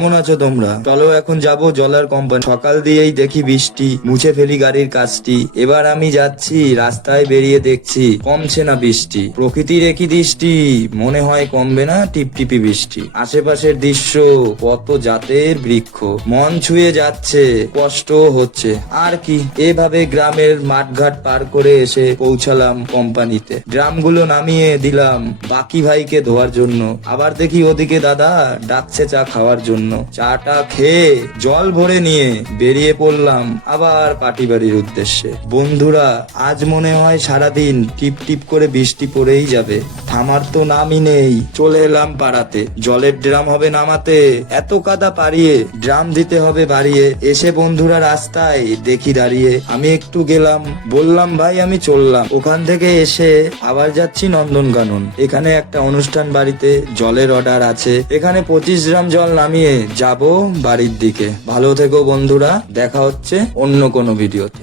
কেমন আছো তোমরা? চলো এখন যাব জলার কোম্পানি। সকাল দিয়েই দেখি বৃষ্টি, মুছে ফেলি গাড়ির কাজটি। এবার আমি যাচ্ছি, রাস্তায় বেরিয়ে দেখছি কমছে না বৃষ্টি। প্রকৃতির একই দৃষ্টি, মনে হয় কমবে না টিপটিপি বৃষ্টি। আশেপাশের দৃশ্য কত জাতের বৃক্ষ, মন ছুঁয়ে যাচ্ছে, কষ্ট হচ্ছে। আর কি, এভাবে গ্রামের মাঠঘাট পার করে এসে পৌঁছালাম কোম্পানিতে। ড্রামগুলো নামিয়ে দিলাম বাকি ভাইকে ধোয়ার জন্য। আবার দেখি ওদিকে দাদা ডাকছে চা খাওয়ার জন্য। চাটা খেয়ে জল ভরে নিয়ে বেরিয়ে পড়লাম আবার পাটি বাড়ির উদ্দেশ্যে। বন্ধুরা, আজ মনে হয় সারাদিন টিপ টিপ করে বৃষ্টি পড়েই যাবে, থামার তো নামই নেই। চলে এলাম পাড়াতে, জলের ড্রাম হবে নামাতে, এত কাদা পাড়িয়ে ড্রাম দিতে হবে বাড়িয়ে। এসে বন্ধুরা রাস্তায় দেখি দাঁড়িয়ে, আমি একটু গেলাম, বললাম ভাই আমি চললাম। ওখান থেকে এসে আবার যাচ্ছি নন্দনকানন। এখানে একটা অনুষ্ঠান বাড়িতে জলের অর্ডার আছে, এখানে 25 গ্রাম জল নামিয়ে যাব বাড়ির দিকে। ভালো থেকো বন্ধুরা, দেখা হচ্ছে অন্য কোনো ভিডিওতে।